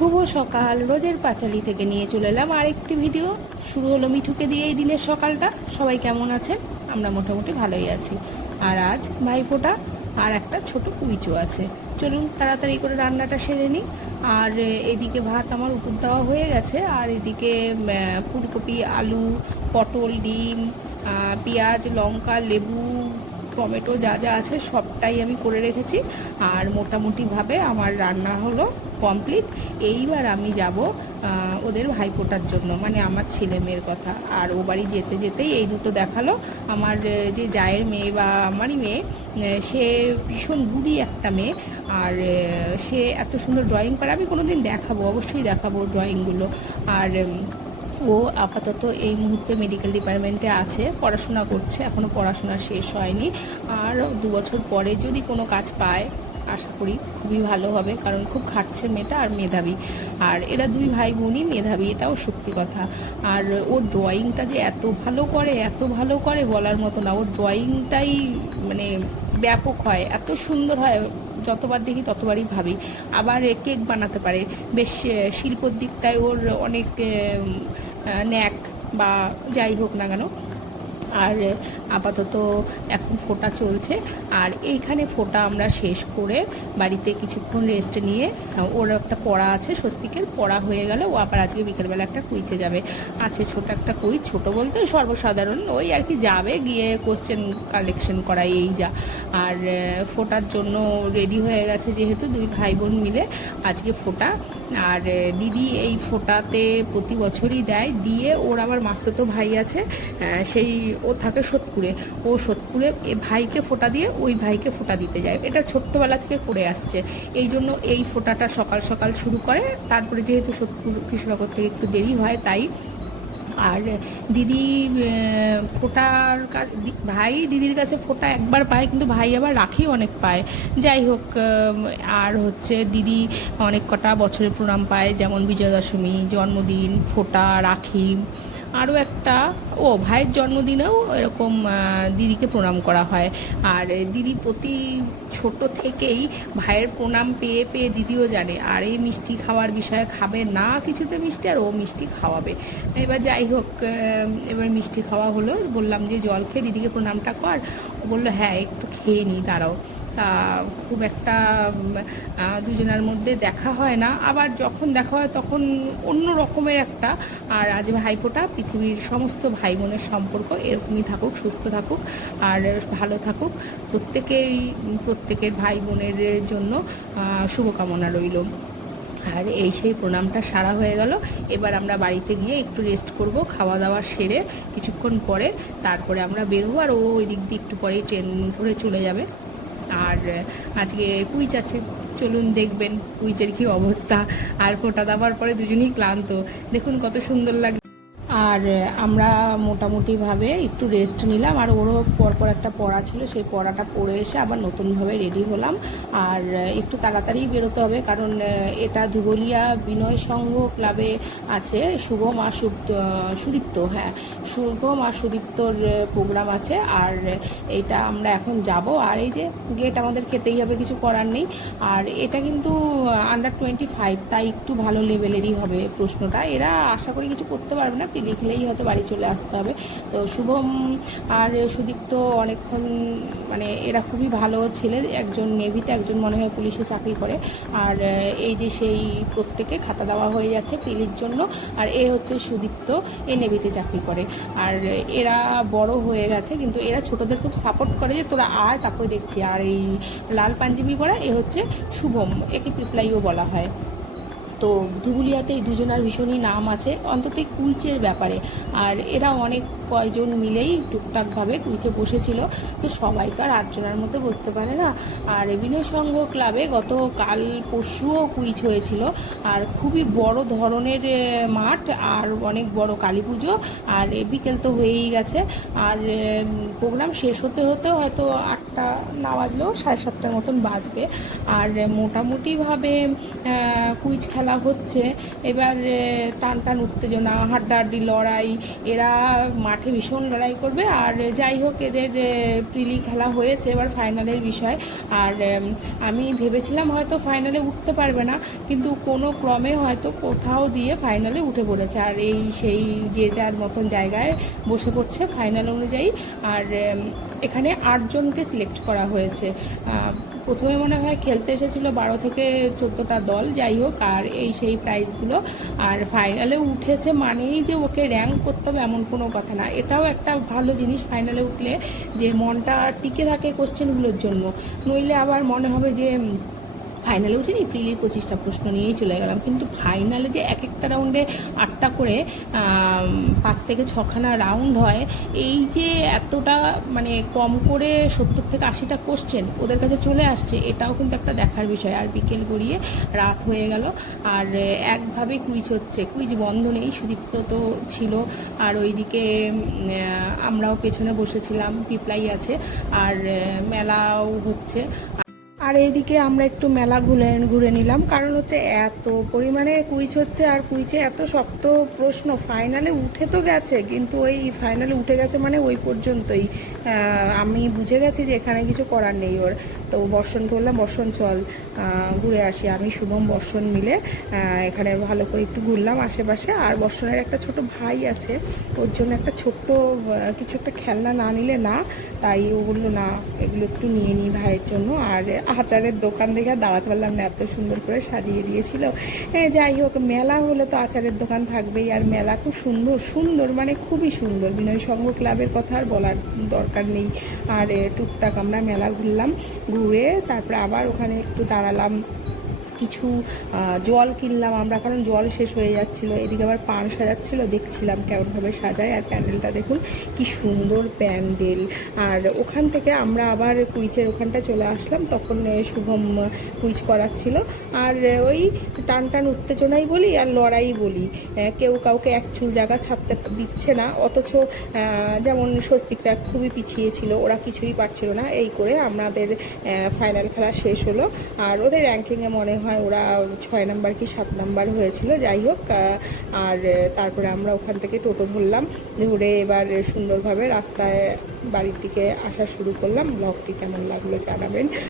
শুভ সকাল। রোজের পাঁচালি থেকে নিয়ে চলে এলাম আরেকটি ভিডিও। শুরু হলো মিঠুকে দিয়ে এই দিনের সকালটা। সবাই কেমন আছেন? আমরা মোটামুটি ভালোই আছি। আর আজ ভাইফোঁটা আর একটা ছোট কুইচও আছে। চলুন তাড়াতাড়ি করে রান্নাটা সেরে নিই। আর এদিকে ভাত আমার উপর দেওয়া হয়ে গেছে, আর এদিকে ফুলকপি, আলু, পটল, ডিম, পেঁয়াজ, লঙ্কা, লেবু, টমেটো যা যা আছে সবটাই আমি করে রেখেছি। আর মোটামুটিভাবে আমার রান্না হলো কমপ্লিট। এইবার আমি যাব ওদের ভাইফোঁটার জন্য, মানে আমার ছেলে মেয়ের কথা। আর ও বাড়ি যেতে যেতেই এই দুটো দেখালো। আমার যে জায়ের মেয়ে বা আমারই মেয়ে, সে ভীষণ গুণী একটা মেয়ে। আর সে এত সুন্দর ড্রয়িং করে, আমি কোনো দিন দেখাবো, অবশ্যই দেখাবো ড্রয়িংগুলো। আর ও আপাতত এই মুহূর্তে মেডিকেল ডিপার্টমেন্টে আছে, পড়াশোনা করছে, এখনও পড়াশোনা শেষ হয়নি। আর 2 বছর পরে যদি কোনো কাজ পায়, আশা করি খুবই ভালো হবে, কারণ খুব খাটছে মেয়েটা আর মেধাবী। আর এরা দুই ভাই বোনই মেধাবী, এটাও সত্যি কথা। আর ওর ড্রয়িংটা যে এত ভালো করে, এত ভালো করে বলার মতো না। ওর ড্রয়িংটাই মানে ব্যাপক হয়, এত সুন্দর হয়, যতবার দেখি ততবারই ভাবি। আবার কেক বানাতে পারে, বেশ শিল্পর দিকটায় ওর অনেক ন্যাক, বা যাই হোক না কেন। আর আপাতত এখন ফোঁটা চলছে। আর এইখানে ফোঁটা আমরা শেষ করে বাড়িতে কিছুক্ষণ রেস্ট নিয়ে, ওর একটা পড়া আছে, স্বস্তিকের পড়া হয়ে গেল, ও আবার আজকে বিকেলবেলা একটা কুইচে যাবে। আছে ছোট একটা কুইজ, ছোট বলতে সর্বসাধারণ, ওই আর কি, যাবে গিয়ে কোশ্চেন কালেকশন করা, এই যা। আর ফোঁটার জন্য রেডি হয়ে গেছে, যেহেতু দুই ভাই বোন মিলে আজকে ফোঁটা। আর দিদি এই ফোঁটাতে প্রতি বছরই দেয়, দিয়ে ওর আবার মাস্তুতো ভাই আছে, সেই ও থাকে সোদপুরে। ও সোদপুরে ভাইকে ফোঁটা দিয়ে ওই ভাইকে ফোঁটা দিতে যায়। এটা ছোট্টবেলা থেকে করে আসছে, এই জন্য এই ফোঁটাটা সকাল সকাল শুরু করে। তারপরে যেহেতু সোদপুর কৃষ্ণনগর থেকে একটু দেরি হয়, তাই। আর দিদি ফোঁটার ভাই দিদির কাছে ফোঁটা একবার পায়, কিন্তু ভাই আবার রাখি অনেক পায়। যাই হোক, আর হচ্ছে দিদি অনেক কটা বছরের প্রণাম পায়, যেমন বিজয়া দশমী, জন্মদিন, ফোঁটা, রাখি, আরও একটা, ভাইয়ের জন্মদিনেও এরকম দিদিকে প্রণাম করা হয়। আর দিদি প্রতি ছোট থেকেই ভাইয়ের প্রণাম পেয়ে পেয়ে দিদিও জানে। আর এই মিষ্টি খাওয়ার বিষয়ে খাবে না কিছুতে মিষ্টি, আর ও মিষ্টি খাওয়াবে। এবার যাই হোক, এবার মিষ্টি খাওয়া হলো, বললাম যে জল খেয়ে দিদিকে প্রণামটা কর। ও বললো হ্যাঁ একটু খেয়ে নিই, দাঁড়াও। তা খুব একটা দুজনের মধ্যে দেখা হয় না, আবার যখন দেখা হয় তখন অন্য রকমের একটা। আর আজ ভাইফোঁটা, পৃথিবীর সমস্ত ভাই বোনের সম্পর্ক এরকমই থাকুক, সুস্থ থাকুক আর ভালো থাকুক, প্রত্যেকের ভাই বোনের জন্য শুভকামনা রইল। আর এই সেই প্রণামটা সারা হয়ে গেল। এবার আমরা বাড়িতে গিয়ে একটু রেস্ট করব, খাওয়া দাওয়া সেরে কিছুক্ষণ পরে তারপরে আমরা বেরোবো। আর ও ওই দিক দিয়ে একটু পরেই ট্রেন ধরে চলে যাবে। আর আজকে কুইজ আছে, চলুন দেখবেন কুইজের কী অবস্থা। আর ফোঁটা দেওয়ার পরে দুজনেই ক্লান্ত, দেখুন কত সুন্দর লাগে। আর আমরা মোটামুটিভাবে একটু রেস্ট নিলাম। আর ওরও পরপর একটা পড়া ছিল, সেই পড়াটা পড়ে এসে আবার নতুনভাবে রেডি হলাম। আর একটু তাড়াতাড়ি বেরোতে হবে, কারণ এটা ধুবুলিয়া বিনয় সংঘ ক্লাবে আছে শুভম আর সুদীপ্ত, হ্যাঁ শুভম আর সুদীপ্তর প্রোগ্রাম আছে। আর এইটা আমরা এখন যাব। আর এই যে গেট আমাদের খেতেই হবে, কিছু করার নেই। আর এটা কিন্তু আন্ডার 25, তাই একটু ভালো লেভেলেরই হবে প্রশ্নটা। এরা আশা করি কিছু করতে পারবে না, লিখলেই হয়তো বাড়ি চলে আসতে হবে। তো শুভম আর সুদীপ্ত অনেকক্ষণ, মানে এরা খুবই ভালো ছেলে, একজন নেভিতে, একজন মনে হয় পুলিশে চাকরি করে। আর এই যে সেই প্রত্যেকে খাতা দেওয়া হয়ে যাচ্ছে পিলির জন্য। আর এ হচ্ছে সুদীপ্ত, এ নেভিতে চাকরি করে। আর এরা বড় হয়ে গেছে, কিন্তু এরা ছোটদের খুব সাপোর্ট করে, যে তোরা আয় তারপরে দেখছি। আর এই লাল পাঞ্জাবি পরা এ হচ্ছে শুভম, একে পিপলাইও বলা হয়। তো ধুবুলিয়াতে এই দুজনার ভীষণই নাম আছে, অন্তত কুইচের ব্যাপারে। আর এরা অনেক কয়জন মিলেই টুকটাকভাবে কুইচে বসেছিল। তো সবাই তো আর 8 জনের মধ্যে বসতে পারে না। আর বিনয় সংঘ ক্লাবে কাল পরশুও কুইচ হয়েছিল। আর খুবই বড় ধরনের মাঠ, আর অনেক বড় কালী পুজো। আর বিকেল তো হয়েই গেছে। আর প্রোগ্রাম শেষ হতে হতে হয়তো 8টা না বাজলেও 7:30টার মতন বাজবে। আর মোটামুটিভাবে কুইজ খেলা হচ্ছে। এবার টান টান উত্তেজনা, হাড্ডাহাড্ডি লড়াই, এরা মাঠে ভীষণ লড়াই করবে। আর যাই হোক, এদের প্রিলি খেলা হয়েছে, এবার ফাইনালের বিষয়। আর আমি ভেবেছিলাম হয়তো ফাইনালে উঠতে পারবে না, কিন্তু কোনো ক্রমে হয়তো কোথাও দিয়ে ফাইনালে উঠে পড়েছে। আর সেই যে যার মতন জায়গায় বসে পড়ছে ফাইনাল অনুযায়ী। আর এখানে 8 জনকে সিলেক্ট করা হয়েছে। প্রথমে মনে হয় খেলতে এসেছিলো 12 থেকে 14টা দল, যাই হোক। আর সেই প্রাইজগুলো, আর ফাইনালে উঠেছে মানেই যে ওকে র্যাঙ্ক করতে হবে এমন কোনো কথা না। এটাও একটা ভালো জিনিস ফাইনালে উঠলে, যে মনটা টিকে থাকে কোশ্চেনগুলোর জন্য। নইলে আবার মনে হবে যে ফাইনালে উঠিনি, প্রিলির 25টা প্রশ্ন নিয়েই চলে গেলাম। কিন্তু ফাইনালে যে এক একটা রাউন্ডে 8টা করে 5 থেকে 6খানা রাউন্ড হয়, এই যে এতটা মানে কম করে 70 থেকে 80টা কোশ্চেন ওদের কাছে চলে আসছে, এটাও কিন্তু একটা দেখার বিষয়। আর বিকেল গড়িয়ে রাত হয়ে গেল, আর একভাবে কুইজ হচ্ছে, কুইজ বন্ধ নেই। সুদীপ্ত তো ছিল, আর ওইদিকে আমরাও পেছনে বসেছিলাম, পিপলাই আছে, আর মেলাও হচ্ছে। আর এইদিকে আমরা একটু মেলা ঘুরে নিলাম, কারণ হচ্ছে এত পরিমাণে কুইজ হচ্ছে, আর কুইজে এত শক্ত প্রশ্ন। ফাইনালে উঠে তো গেছে, কিন্তু ওই ফাইনালে উঠে গেছে মানে ওই পর্যন্তই। আমি বুঝে গেছি যে এখানে কিছু করার নেই ওর। তো বর্ষণকে বললাম, বর্ষণ চল ঘুরে আসি। আমি শুভম বর্ষণ মিলে এখানে ভালো করে একটু ঘুরলাম আশেপাশে। আর বর্ষণের একটা ছোট ভাই আছে, ওর জন্য একটা ছোট্ট কিছু একটা খেলনা না নিলে না, তাই ও বললো না এগুলো একটু নিয়ে নিই ভাইয়ের জন্য। আর আচারের দোকান দেখে দাঁড়াতে পারলাম না, এত সুন্দর করে সাজিয়ে দিয়েছিল। যাই হোক, মেলা হলে তো আচারের দোকান থাকবেই। আর মেলা খুব সুন্দর সুন্দর, মানে খুবই সুন্দর। বিনয় সংঘ ক্লাবের কথা আর বলার দরকার নেই। আর টুকটাক আমরা মেলা ঘুরলাম, ঘুরে তারপরে আবার ওখানে একটু দাঁড়ালাম, কিছু জল কিনলাম আমরা, কারণ জল শেষ হয়ে যাচ্ছিলো। এদিকে আবার পান সাজাচ্ছিলো, দেখছিলাম কেমনভাবে সাজায়। আর প্যান্ডেলটা দেখুন কি সুন্দর প্যান্ডেল। আর ওখান থেকে আমরা আবার কুইচের ওখানটা চলে আসলাম, তখন শুভম কুইচ করাচ্ছিল। আর ওই টান টান উত্তেজনাই বলি আর লড়াই বলি, কেউ কাউকে এক চুল জায়গা ছাড়তে দিচ্ছে না। অথচ যেমন স্বস্তিকরা খুবই পিছিয়ে ছিল, ওরা কিছুই পারছিল না। এই করে আমাদের ফাইনাল খেলা শেষ হলো। আর ওদের র্যাঙ্কিংয়ে মনে হয় ওরা 6 নাম্বার কি 7 নাম্বার হয়েছিল, যাই হোক। আর তারপরে আমরা ওখান থেকে টোটো ধরলাম, ধরে এবার সুন্দরভাবে রাস্তায় বাড়ির দিকে আসা শুরু করলাম। ব্লগটি কেমন লাগলো জানাবেন।